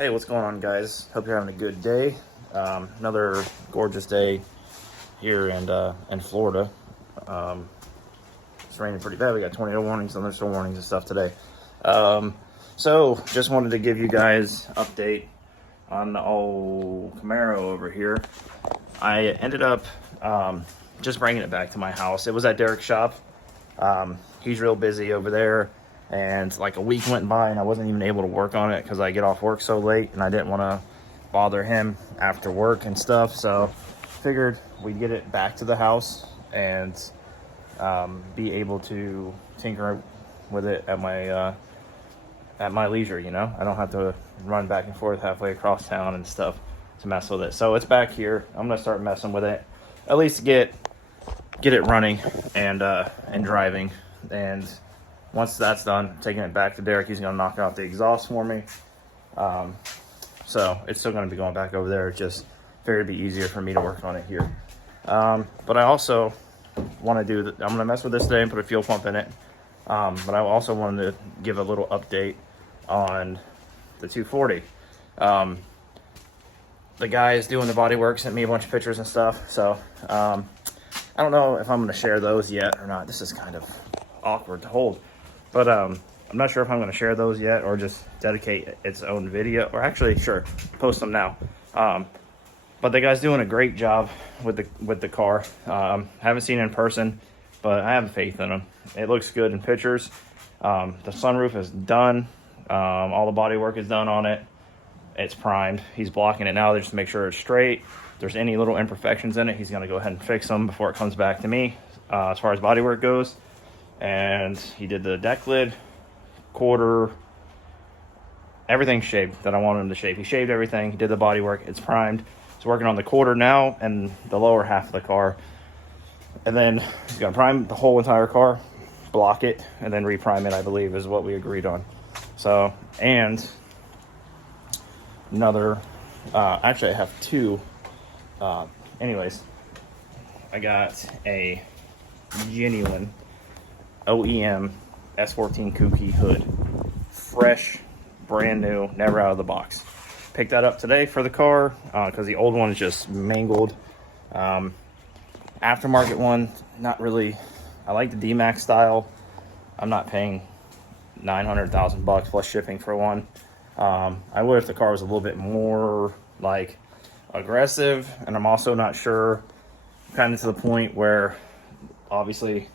Hey, what's going on, guys? Hope you're having a good day. Another gorgeous day here in Florida. It's raining pretty bad. We got tornado warnings, thunderstorm warnings and stuff today. So just wanted to give you guys an update on the old Camaro over here. I ended up just bringing it back to my house. It was at Derek's shop. He's real busy over there. And like a week went by and I wasn't even able to work on it because I get off work so late and I didn't want to bother him after work and stuff. So figured we'd get it back to the house and be able to tinker with it at my leisure, you know. I don't have to run back and forth halfway across town and stuff to mess with it. So it's back here. I'm gonna start messing with it, at least get it running and driving. And once that's done, taking it back to Derek, he's going to knock out the exhaust for me. So it's still going to be going back over there. Just figured it'd be easier for me to work on it here. But I also want to I'm going to mess with this today and put a fuel pump in it. But I also wanted to give a little update on the 240. The guys doing the body work sent me a bunch of pictures and stuff. So I don't know if I'm going to share those yet or not. This is kind of awkward to hold. But I'm not sure if I'm going to share those yet or just dedicate its own video. Or actually, sure, post them now. But the guy's doing a great job with the car. Haven't seen it in person, but I have faith in him. It looks good in pictures. The sunroof is done. All the body work is done on it. It's primed. He's blocking it now just to make sure it's straight. If there's any little imperfections in it, he's going to go ahead and fix them before it comes back to me as far as body work goes. And he did the deck lid, quarter, everything shaved that I wanted him to shave. He shaved everything. He did the body work. It's primed. He's working on the quarter now and the lower half of the car. And then he's going to prime the whole entire car, block it, and then reprime it, I believe, is what we agreed on. So, and another, actually I have two. Anyways, I got a genuine OEM S14 Kooky hood, fresh, brand new, never out of the box. Picked that up today for the car because the old one is just mangled. Aftermarket one, not really. I like the D-Max style. I'm not paying $900,000 plus shipping for one. I would if the car was a little bit more like aggressive, and I'm also not sure, kind of to the point where obviously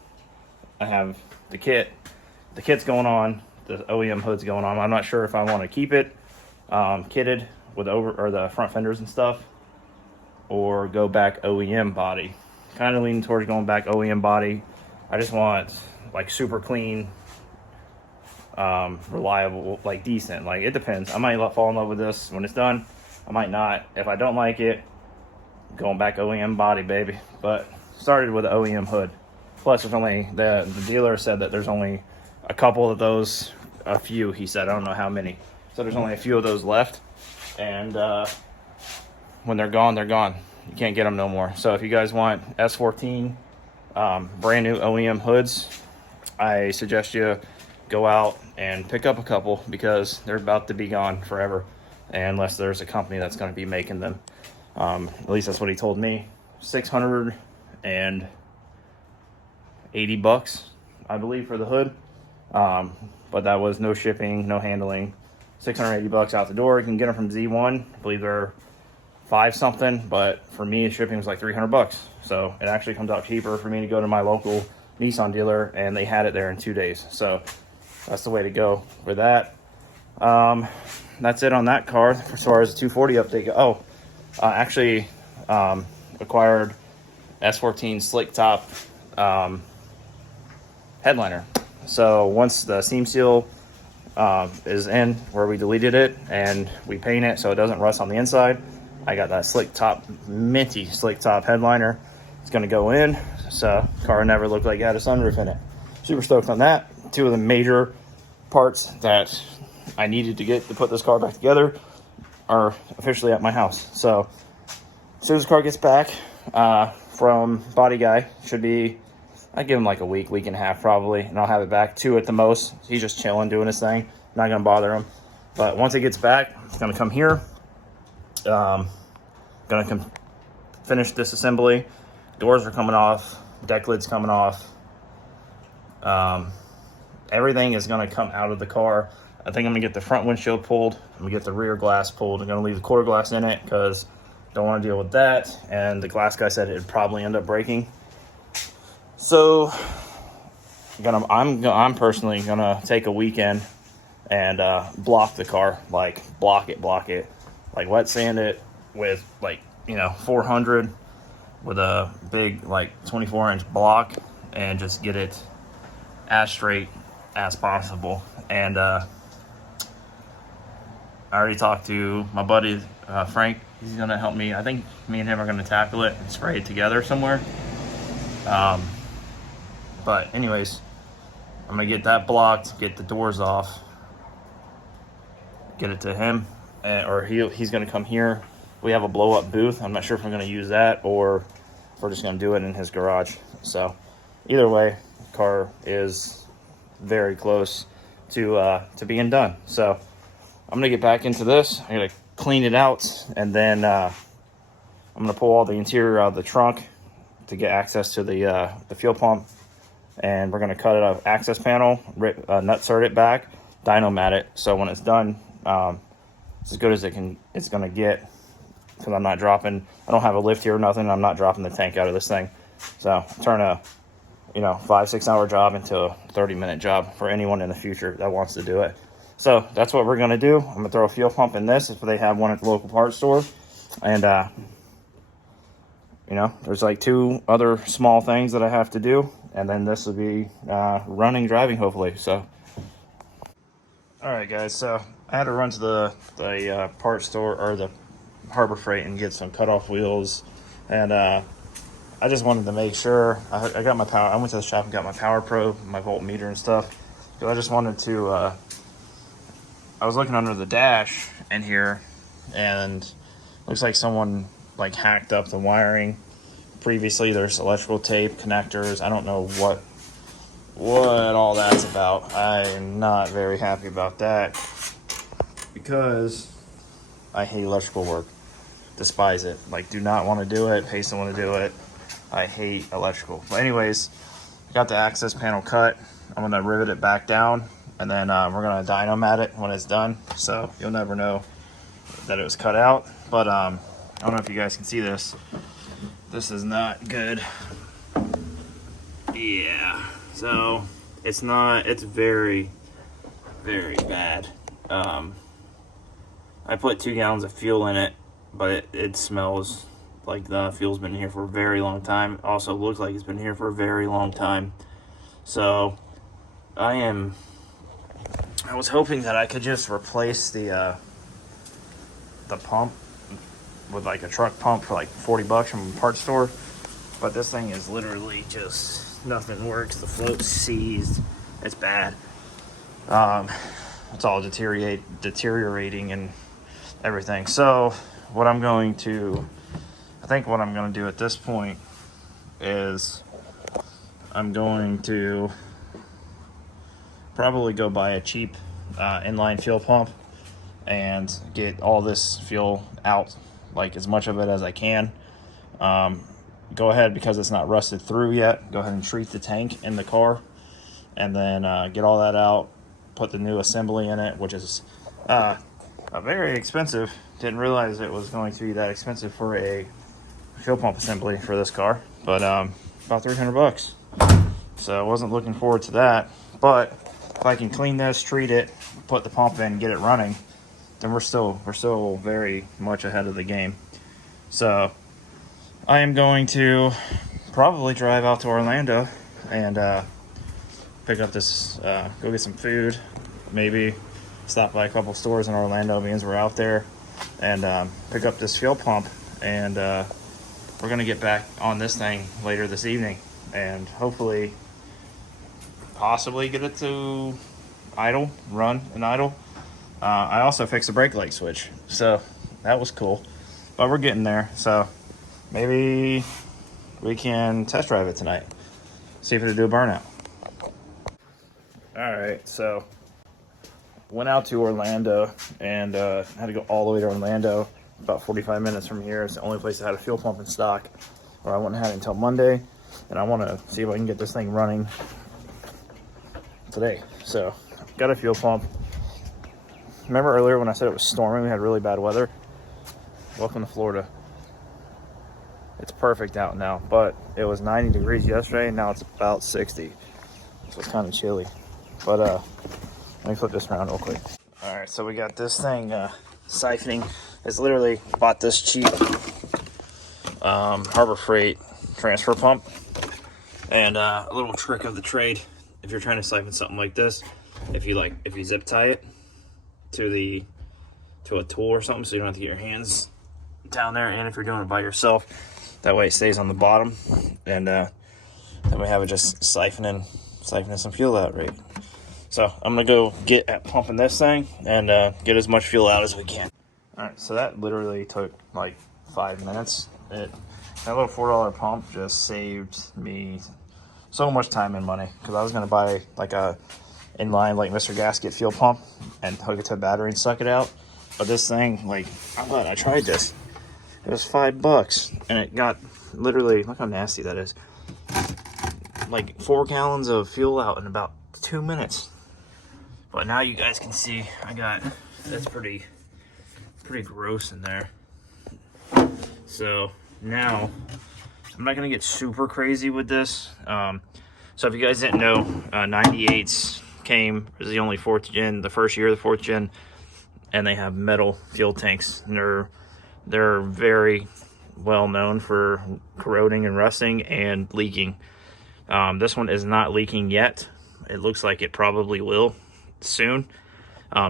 I have the kit's going on, the OEM hood's going on. I'm not sure if I want to keep it kitted with the front fenders and stuff, or go back OEM body. Kind of leaning towards going back OEM body. I just want like super clean, reliable, like decent. Like it depends. I might fall in love with this when it's done. I might not. If I don't like it, going back OEM body, baby. But started with the OEM hood. Plus, there's only the dealer said that there's only a couple of those, a few. He said, I don't know how many. So there's only a few of those left, and when they're gone, they're gone. You can't get them no more. So if you guys want S14 brand new OEM hoods, I suggest you go out and pick up a couple because they're about to be gone forever, unless there's a company that's going to be making them. At least that's what he told me. $680, I believe, for the hood. But that was no shipping, no handling. $680 out the door. You can get them from Z1. I believe they're $5 something, but for me, shipping was like $300. So it actually comes out cheaper for me to go to my local Nissan dealer, and they had it there in 2 days. So that's the way to go with that. That's it on that car as far as the 240 update. Oh, actually acquired S14 slick top headliner. So once the seam seal is in where we deleted it and we paint it so it doesn't rust on the inside, I got that slick top, minty slick top headliner. It's going to go in, so car never looked like it had a sunroof in it. Super stoked on that. Two of the major parts that I needed to get to put this car back together are officially at my house. So as soon as the car gets back from Body Guy, should be, I give him like a week and a half probably, and I'll have it back 2 at the most. He's just chilling, doing his thing. Not gonna bother him. But once it gets back, it's gonna come here. Gonna come finish this assembly. Doors are coming off, deck lid's coming off. Everything is gonna come out of the car. I think I'm gonna get the front windshield pulled. I'm gonna get the rear glass pulled. I'm gonna leave the quarter glass in it because don't want to deal with that. And the glass guy said it'd probably end up breaking. So I'm personally gonna take a weekend and block the car, like block it, like wet sand it with like 400 with a big like 24-inch block, and just get it as straight as possible. And I already talked to my buddy Frank. He's gonna help me. I think me and him are gonna tackle it and spray it together somewhere. But anyways, I'm gonna get that blocked, get the doors off, get it to him, or he's gonna come here. We have a blow up booth. I'm not sure if I'm gonna use that or if we're just gonna do it in his garage. So either way, the car is very close to being done. So I'm gonna get back into this. I'm gonna clean it out, and then I'm gonna pull all the interior out of the trunk to get access to the fuel pump. And we're gonna cut it off access panel, nutsert it back, dyno-mat it. So when it's done, it's as good as it's gonna get, because I'm not dropping. I don't have a lift here or nothing. I'm not dropping the tank out of this thing. So turn a 5-6 hour job into a 30-minute job for anyone in the future that wants to do it. So that's what we're gonna do. I'm gonna throw a fuel pump in this if they have one at the local parts store, and there's like 2 other small things that I have to do, and then this will be running, driving, hopefully. So, all right, guys. So I had to run to the parts store, or the Harbor Freight, and get some cutoff wheels, and I just wanted to make sure I got my power. I went to the shop and got my power probe, my voltmeter and stuff. So I just wanted to. I was looking under the dash in here, and looks like someone like hacked up the wiring. Previously, there's electrical tape, connectors. I don't know what all that's about. I'm not very happy about that, because I hate electrical work. Despise it. Like, do not want to do it. Pay someone to do it. I hate electrical. But anyways, got the access panel cut. I'm gonna rivet it back down, and then we're gonna dyno-mat it when it's done. So you'll never know that it was cut out. But I don't know if you guys can see this. This is not good. Yeah. So it's very, very bad. I put 2 gallons of fuel in it, but it smells like the fuel's been here for a very long time. It also looks like it's been here for a very long time. So I was hoping that I could just replace the pump with like a truck pump for like $40 from a parts store, but this thing is literally just nothing works. The float's seized. It's bad. It's all deteriorating and everything. So what I'm going to do at this point is I'm going to probably go buy a cheap inline fuel pump and get all this fuel out, like as much of it as I can. Go ahead, because it's not rusted through yet, go ahead and treat the tank in the car, and then get all that out, put the new assembly in it, which is very expensive. Didn't realize it was going to be that expensive for a fuel pump assembly for this car, but about $300. So I wasn't looking forward to that. But if I can clean this, treat it, put the pump in, get it running, then we're still very much ahead of the game. So I am going to probably drive out to Orlando and pick up this, go get some food, maybe stop by a couple stores in Orlando because we're out there, and pick up this fuel pump, and we're gonna get back on this thing later this evening, and hopefully possibly get it to run and idle. I also fixed the brake light switch, so that was cool, but we're getting there. So maybe we can test drive it tonight, see if it'll do a burnout. All right, so went out to Orlando and had to go all the way to Orlando, about 45 minutes from here. It's the only place that had a fuel pump in stock, or I wouldn't have it until Monday. And I want to see if I can get this thing running today. So, got a fuel pump. Remember earlier when I said it was storming, we had really bad weather? Welcome to Florida. It's perfect out now, but it was 90 degrees yesterday, and now it's about 60. So it's kind of chilly. But let me flip this around real quick. All right, so we got this thing siphoning. It's literally bought this cheap Harbor Freight transfer pump. And a little trick of the trade, if you're trying to siphon something like this, if you zip tie it to a tool or something, so you don't have to get your hands down there, and if you're doing it by yourself, that way it stays on the bottom, and then we have it just siphoning some fuel out, right? So I'm gonna go get at pumping this thing and get as much fuel out as we can. All right, so that literally took like 5 minutes. That little $4 pump just saved me so much time and money, because I was gonna buy like a inline like Mr. Gasket fuel pump and hook it to a battery and suck it out. But this thing, like, I'm glad I tried this. It was $5 and it got literally, look how nasty that is, like 4 gallons of fuel out in about 2 minutes. But now you guys can see that's pretty gross in there. So now I'm not gonna get super crazy with this. So if you guys didn't know, 98s was the only 4th gen, the first year of the 4th gen, and they have metal fuel tanks. And they're very well known for corroding and rusting and leaking. This one is not leaking yet. It looks like it probably will soon.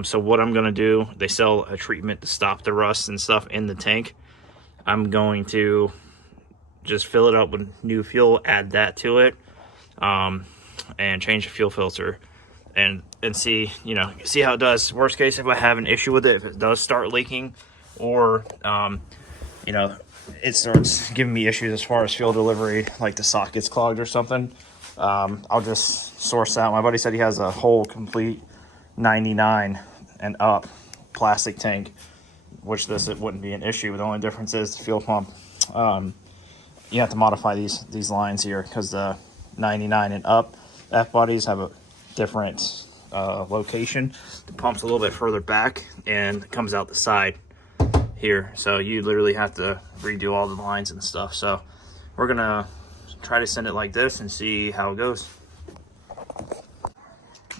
So what I'm gonna do, they sell a treatment to stop the rust and stuff in the tank. I'm going to just fill it up with new fuel, add that to it, and change the fuel filter, and see how it does. Worst case, if I have an issue with it, if it does start leaking, or it starts giving me issues as far as fuel delivery, like the socket's clogged or something, I'll just source that. My buddy said he has a whole complete 99 and up plastic tank, which it wouldn't be an issue. The only difference is the fuel pump. You have to modify these lines here, because the 99 and up F bodies have a different location. The pump's a little bit further back and it comes out the side here, so you literally have to redo all the lines and stuff. So we're gonna try to send it like this and see how it goes.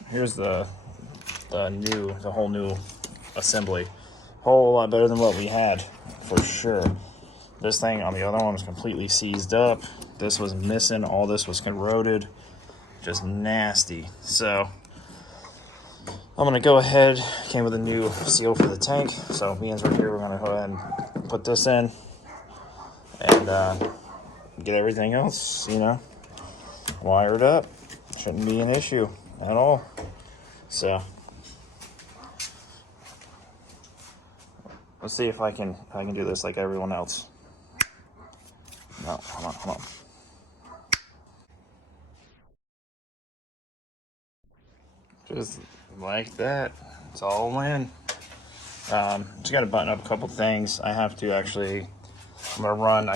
Here's the whole new assembly. Whole lot better than what we had, for sure. This thing on the other one was completely seized up. This was missing. All this was corroded. Just nasty. So I'm gonna go ahead. Came with a new seal for the tank. So me and right here, we're gonna go ahead and put this in and get everything else, wired up. Shouldn't be an issue at all. So let's see if I can do this like everyone else. No, hold on. Just like that. It's all in. Just got to button up a couple things. I have to actually, I'm going to run. I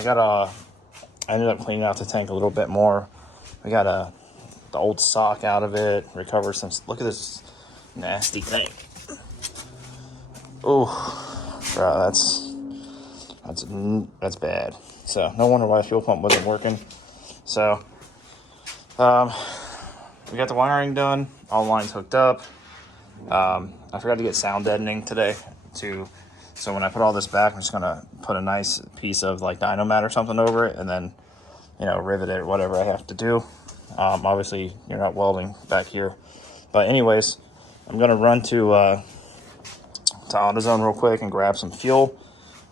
ended up cleaning out the tank a little bit more. I got the old sock out of it, recover some. Look at this nasty thing. Oh, bro, that's bad. So no wonder why the fuel pump wasn't working. So we got the wiring done, all lines hooked up. I forgot to get sound deadening today so when I put all this back, I'm just gonna put a nice piece of like Dynomat or something over it, and then rivet it or whatever I have to do. Obviously you're not welding back here, but anyways, I'm gonna run to AutoZone real quick and grab some fuel,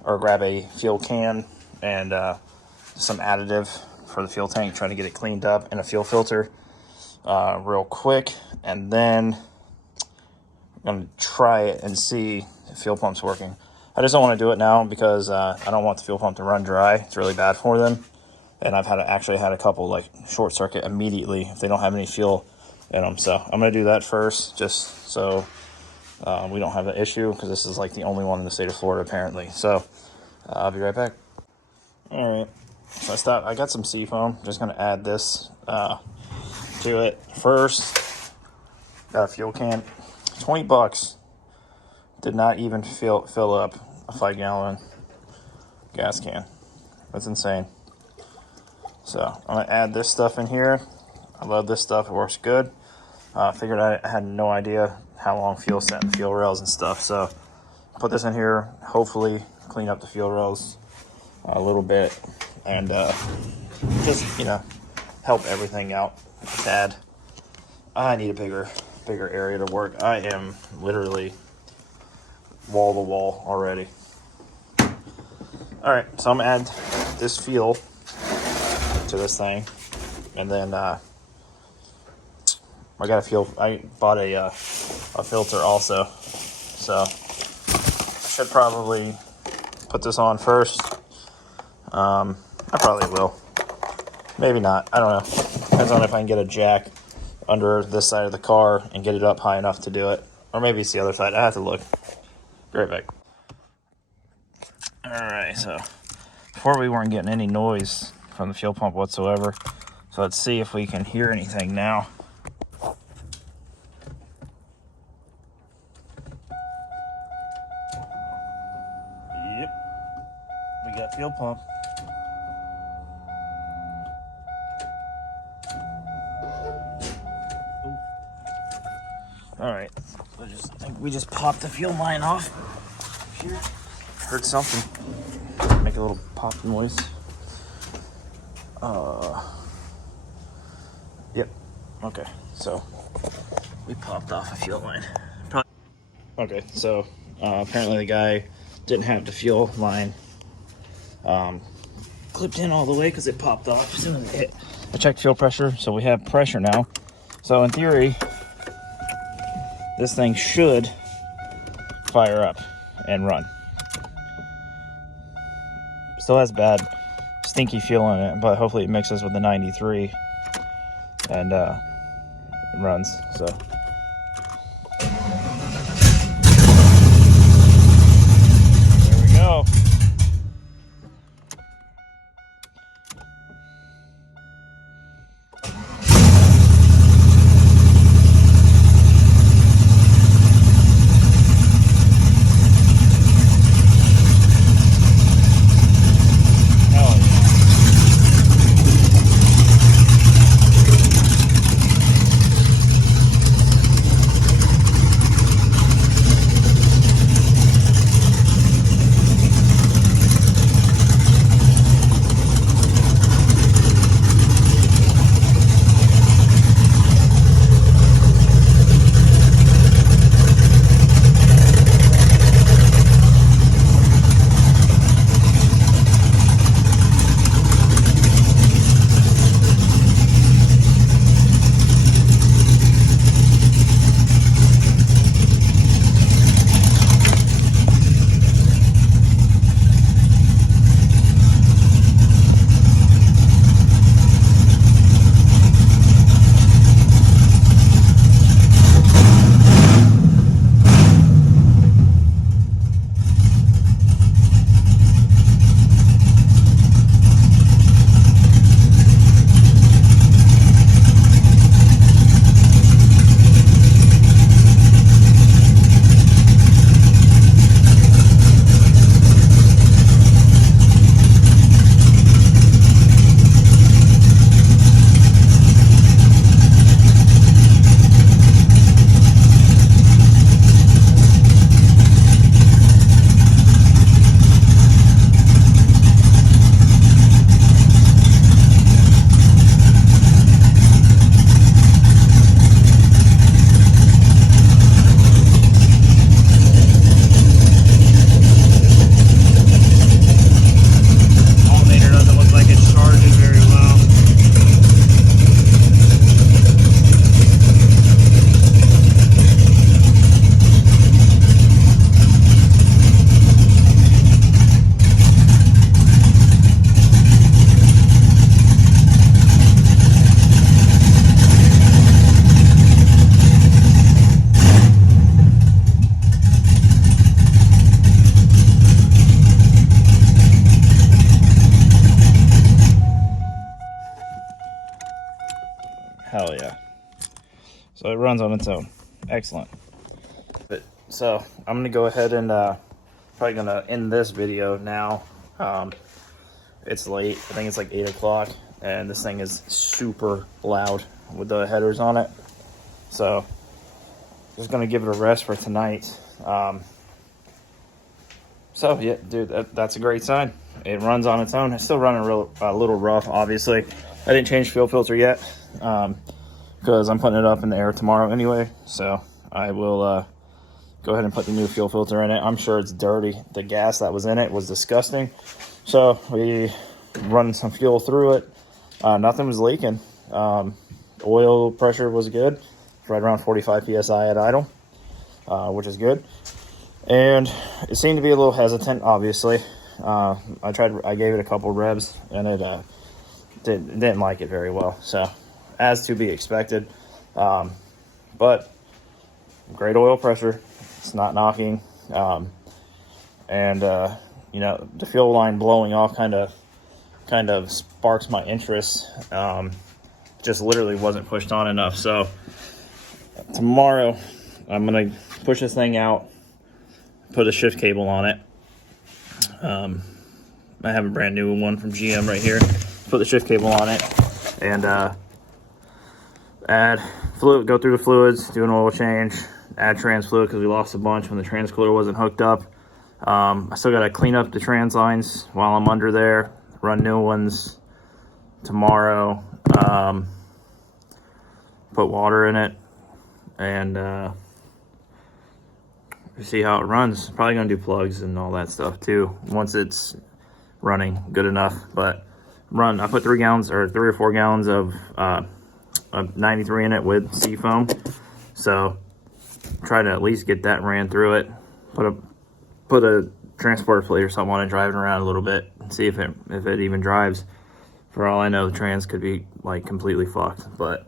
or grab a fuel can and some additive for the fuel tank, trying to get it cleaned up, and a fuel filter real quick, and then I'm going to try it and see if fuel pump's working. I just don't want to do it now because I don't want the fuel pump to run dry. It's really bad for them, and I've actually had a couple like short circuit immediately if they don't have any fuel in them. So I'm going to do that first, just so We don't have an issue because this is like the only one in the state of Florida apparently. So I'll be right back. All right, so I got some seafoam. Just gonna add this to it first. Got a fuel can, $20. Did not even fill up a 5-gallon gas can. That's insane. So I'm gonna add this stuff in here. I love this stuff, it works good. Figured I had no idea how long fuel sat in fuel rails and stuff. So put this in here, hopefully clean up the fuel rails a little bit and just, you know, help everything out a tad. I need a bigger area to work. I am literally wall to wall already. All right, so I'm gonna add this fuel to this thing, and then I bought a filter also, so I should probably put this on first. I probably will, maybe not, I don't know. Depends on if I can get a jack under this side of the car and get it up high enough to do it, or maybe it's the other side. I have to look. Be right back. All right, so before we weren't getting any noise from the fuel pump whatsoever, so let's see if we can hear anything now. Yep, we got fuel pump. All right, I think we just popped the fuel line off here. Heard something make a little pop noise. Yep. Okay, so we popped off a fuel line. Okay, so apparently the guy didn't have the fuel line clipped in all the way because it popped off as soon as it hit. I checked fuel pressure, so we have pressure now. So in theory, this thing should fire up and run. Still has bad stinky fuel in it, but hopefully it mixes with the 93 and it runs. So there we go. So it runs on its own. Excellent. So I'm gonna go ahead and probably gonna end this video now. It's late. I think it's like 8 o'clock, and this thing is super loud with the headers on it. So just gonna give it a rest for tonight. So yeah, dude, that's a great sign. It runs on its own. It's still running a little rough, obviously. I didn't change fuel filter yet because I'm putting it up in the air tomorrow anyway. So I will go ahead and put the new fuel filter in it. I'm sure it's dirty. The gas that was in it was disgusting. So we run some fuel through it. Nothing was leaking. Oil pressure was good. It's right around 45 psi at idle, which is good. And it seemed to be a little hesitant, obviously. I gave it a couple revs, and it didn't like it very well. So, as to be expected. But great oil pressure. It's not knocking. You know, the fuel line blowing off kind of sparks my interest. Just literally wasn't pushed on enough. So tomorrow I'm gonna push this thing out, put a shift cable on it. I have a brand new one from GM right here. Put the shift cable on it and add fluid, go through the fluids, do an oil change, add trans fluid because we lost a bunch when the trans cooler wasn't hooked up. I still got to clean up the trans lines while I'm under there, run new ones tomorrow, put water in it, and see how it runs. Probably going to do plugs and all that stuff too once it's running good enough. But I put 3 or 4 gallons of 93 in it with seafoam. So try to at least get that ran through it. Put a transporter plate or something on it, drive it around a little bit and see if it even drives. For all I know, the trans could be like completely fucked. But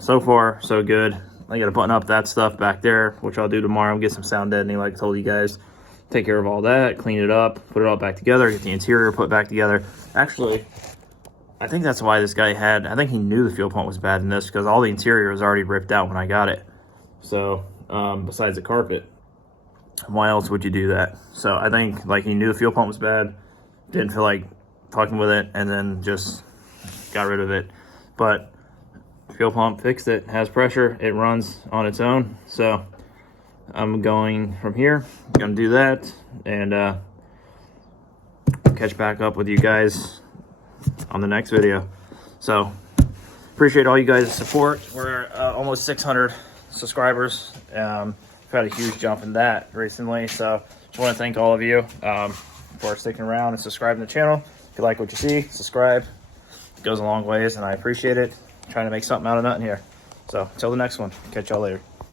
so far so good. I gotta button up that stuff back there, which I'll do tomorrow. Get some sound deadening like I told you guys. Take care of all that, clean it up, put it all back together, get the interior put back together. Actually, I think that's why this guy I think he knew the fuel pump was bad in this, because all the interior was already ripped out when I got it. So besides the carpet, why else would you do that? So I think like he knew the fuel pump was bad, didn't feel like fucking with it, and then just got rid of it. But fuel pump fixed it, has pressure, it runs on its own. So I'm going from here, gonna do that, and catch back up with you guys on the next video. So appreciate all you guys' support. We're almost 600 subscribers. We've had a huge jump in that recently, so just want to thank all of you for sticking around and subscribing to the channel. If you like what you see, subscribe. It goes a long ways, and I appreciate it. Trying to make something out of nothing here. So until the next one, catch y'all later.